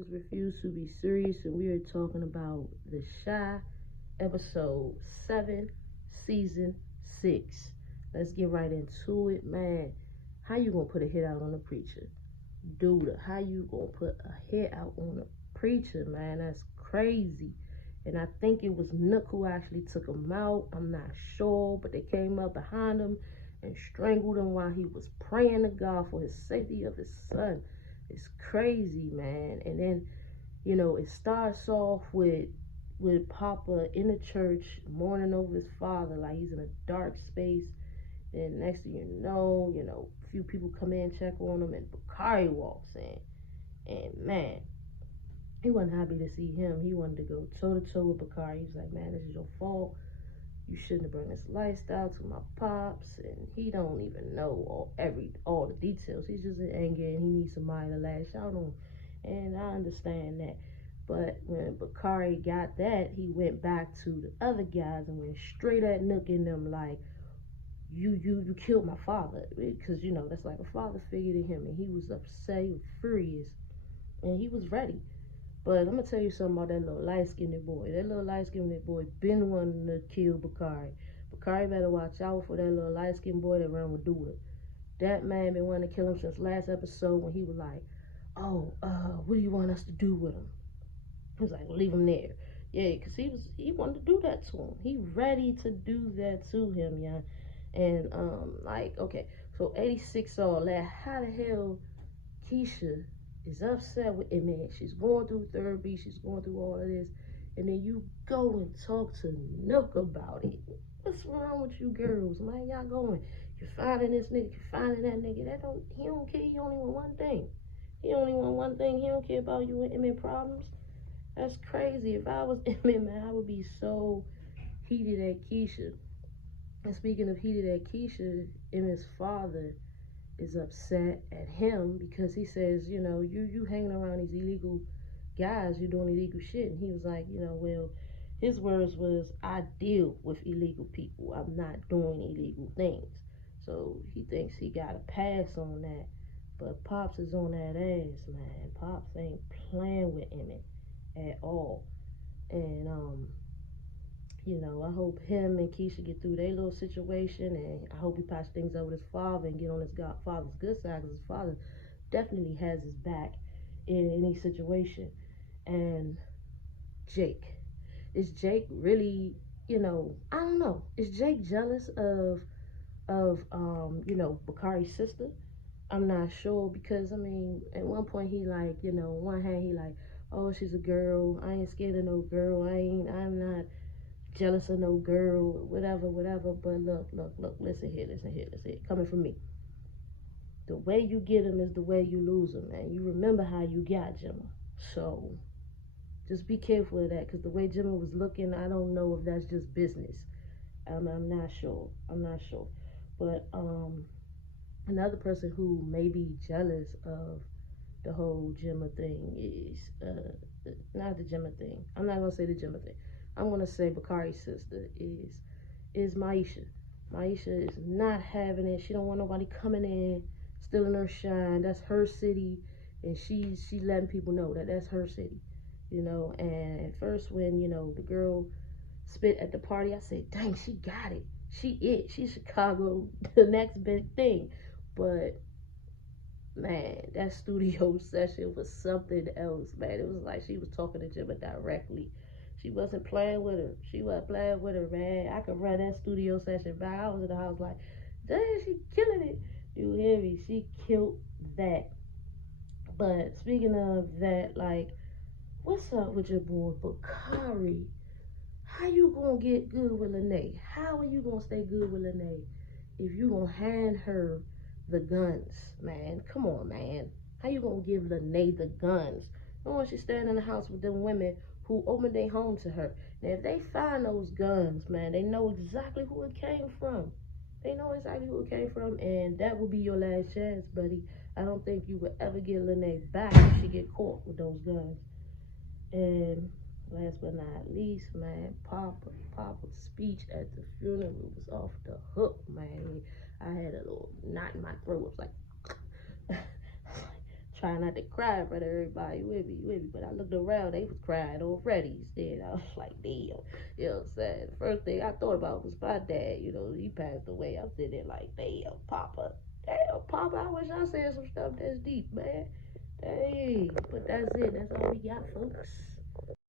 just refuse to be serious, and we are talking about The Chi, episode 7, season 6. Let's get right into it, man. How you gonna put a hit out on a preacher? Dude, how you gonna put a hit out on a preacher, man? That's crazy. And I think it was Nook who actually took him out. I'm not sure, but they came up behind him and strangled him while he was praying to God for his safety of his son. It's crazy, man. And then, it starts off with Papa in the church mourning over his father, like he's in a dark space. And next thing a few people come in, check on him, and Bakari walks in. And man, he wasn't happy to see him. He wanted to go toe to toe with Bakari. He's like, man, this is your fault. You shouldn't have brought this lifestyle to my pops. And he don't even know all the details. He's just in anger and he needs somebody to lash out on. And I understand that. But when Bakari got that, he went back to the other guys and went straight at Nook and them like, you killed my father. Because, that's like a father figure to him. And he was upset, he was furious. And he was ready. But I'm going to tell you something about that little light-skinned boy. That little light-skinned boy been wanting to kill Bakari. Bakari better watch out for that little light-skinned boy that ran with Duda. That man been wanting to kill him since last episode when he was like, what do you want us to do with him? He was like, leave him there. Yeah, because he wanted to do that to him. He ready to do that to him, yeah. And, okay, so 86 all that. How the hell Keisha is upset with Emmett? She's going through therapy. She's going through all of this. And then you go and talk to Nook about it. What's wrong with you girls? Man, y'all going. You're finding this nigga. You're finding that nigga. He don't care. He only want one thing. He only want one thing. He don't care about you and Emmett problems. That's crazy. If I was Emmett, man, I would be so heated at Keisha. And speaking of heated at Keisha, Emmett's father is upset at him because he says, you hanging around these illegal guys, you're doing illegal shit. And he was like, well, his words was, I deal with illegal people. I'm not doing illegal things. So he thinks he got a pass on that. But Pops is on that ass, man. Pops ain't playing with Emmett at all. And, I hope him and Keisha get through their little situation, and I hope he patch things up with his father and get on his father's good side, because his father definitely has his back in any situation. And Jake. Is Jake really, I don't know. Is Jake jealous of Bakari's sister? I'm not sure, because, at one point he like, one hand he like, oh, she's a girl. I ain't scared of no girl. I'm not jealous of no girl, whatever. But look, listen here. Coming from me. The way you get them is the way you lose them, man. You remember how you got Gemma. So just be careful of that, because the way Gemma was looking, I don't know if that's just business. I'm not sure. But another person who may be jealous of the whole Gemma thing is not the Gemma thing. I'm not gonna say the Gemma thing. I'm gonna say Bakari's sister is Maisha. Maisha is not having it. She don't want nobody coming in, stealing her shine. That's her city, and she's letting people know that that's her city. And at first when the girl spit at the party, I said, dang, she got it. She's Chicago, the next big thing. But man, that studio session was something else, man. It was like she was talking to Gemma directly. She wasn't playing with her. Man. I could run that studio session back. I was in the house like, dang, she killing it. You hear me? She killed that. But speaking of that, like, what's up with your boy Bakari? How you gonna get good with Lene? How are you gonna stay good with Lene if you gonna hand her the guns, man? Come on, man. How you gonna give Lene the guns? No one should stand in the house with them women who opened their home to her. Now, if they find those guns, man, they know exactly who it came from. And that will be your last chance, buddy. I don't think you will ever get Lene back if she get caught with those guns. And last but not least, man, Papa's speech at the funeral was off the hook, man. I had a little knot in my throat. It was like, trying not to cry in front of everybody with me. But I looked around, they was crying already. Instead, I was like, damn. You know what I'm saying? The first thing I thought about was my dad. You know, he passed away. I'm sitting there like, damn, Papa. Damn, Papa, I wish I said some stuff that's deep, man. Dang. But that's it. That's all we got, folks.